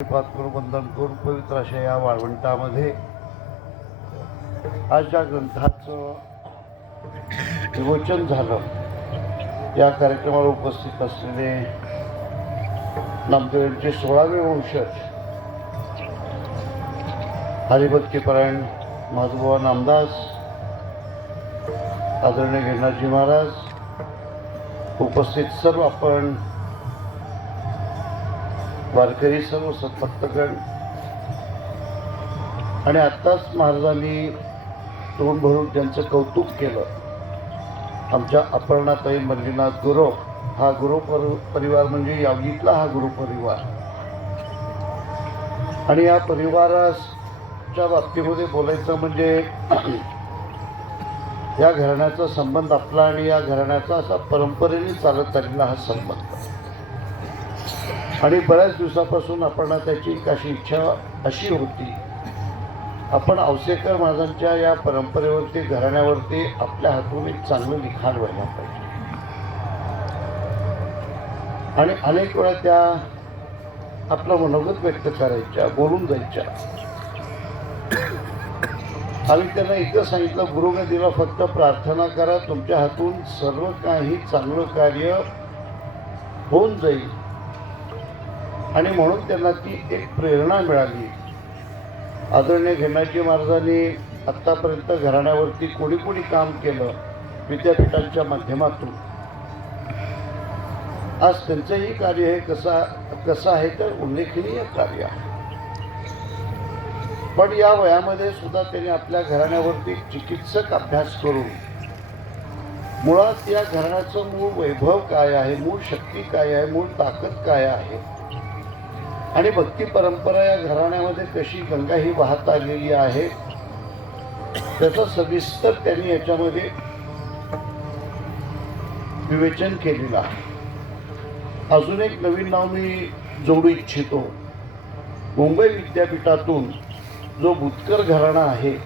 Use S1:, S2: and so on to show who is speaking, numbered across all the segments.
S1: पात्प्रबंधन करून पवित्र अशा या वाळवंटामध्ये आज ज्या ग्रंथाचं विमोचन झालं या कार्यक्रमाला उपस्थित असलेले नामदेवांचे सोळावे वंशज हरिभक्तीपरायण माधुबा नामदास आदरणीय गिरणाजी महाराज उपस्थित सर्व आपण वारकरी सर्व सत्भक्तगण आणि आत्ताच महाराजांनी तोंड भरून त्यांचं कौतुक केलं. आमच्या अपर्णाताई मल्लीनाथ गुरव हा गुरु परिवार म्हणजे यावगीतला हा गुरु परिवार. आणि या परिवाराच्या बाबतीमध्ये बोलायचं म्हणजे या घराण्याचा संबंध आपला आणि या घराण्याचा असा परंपरेने चालत आलेला हा संबंध. आणि बऱ्याच दिवसापासून आपण त्याची एक इच्छा अशी होती. आपण औसेकर महाराजांच्या या परंपरेवरती घराण्यावरती आपल्या हातून एक चांगलं लिखाण व्हायला पाहिजे. आणि अनेक वेळा त्या आपलं मनोगत व्यक्त करायच्या बोलून जायच्या. आम्ही त्यांना इतकं सांगितलं गुरुगदीला फक्त प्रार्थना करा तुमच्या हातून सर्व काही चांगलं कार्य होऊन जाईल. आणि म्हणून त्यांना ती एक प्रेरणा मिळाली. आदरणीय घेणाजी महाराजांनी आत्तापर्यंत घराण्यावरती कोणी कोणी काम केलं विद्यापीठांच्या माध्यमातून. आज त्यांचंही कार्य हे कसा कसं आहे तर उल्लेखनीय कार्य आहे. पण या वयामध्ये सुद्धा त्यांनी आपल्या घराण्यावरती चिकित्सक अभ्यास करून मुळात या घराण्याचं मूळ वैभव काय आहे मूळ शक्ती काय आहे मूळ ताकद काय आहे आणि भक्ती परंपरा या घराण्यामध्ये कशी गंगा ही वाहत आलेली आहे त्याचं सविस्तर त्यांनी याच्यामध्ये विवेचन केलेलं आहे. अजून एक नवीन नाव मी जोडू इच्छितो. मुंबई विद्यापीठातून जो बुतकर घराणा आहे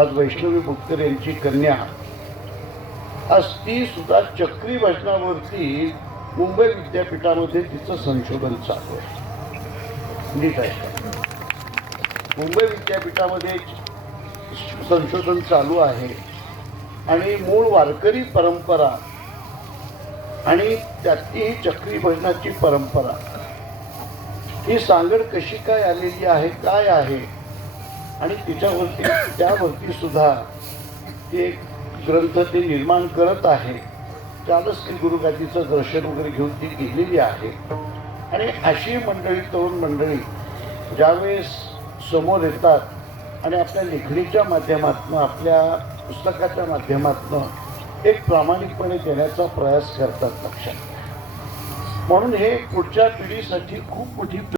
S1: आज वैष्णवी भुतकर यांची कन्या आज ती सुद्धा चक्री भजनावरती मुंबई विद्यापीठामध्ये तिचं संशोधन चालू आहे. नीट आहे. मुंबई विद्यापीठामध्ये संशोधन चालू आहे. आणि मूळ वारकरी परंपरा आणि त्यातली ही चक्री भजनाची परंपरा. ही सांगड कशी काय आलेली आहे काय आहे? आणि तिच्यावरती त्यावरती सुद्धा ते ग्रंथ ते निर्माण करत आहे. त्यालाच ती गुरुगादीचं दर्शन वगैरे घेऊन ती गेलेली आहे. आणि अशी मंडळी तरुण मंडळी ज्यावेळेस समोर येतात आणि आपल्या लेखणीच्या माध्यमातून आपल्या पुस्तकाच्या माध्यमातून एक प्रामाणिकपणे देण्याचा प्रयास करतात लक्षात म्हणून हे पुढच्या पिढीसाठी खूप मोठी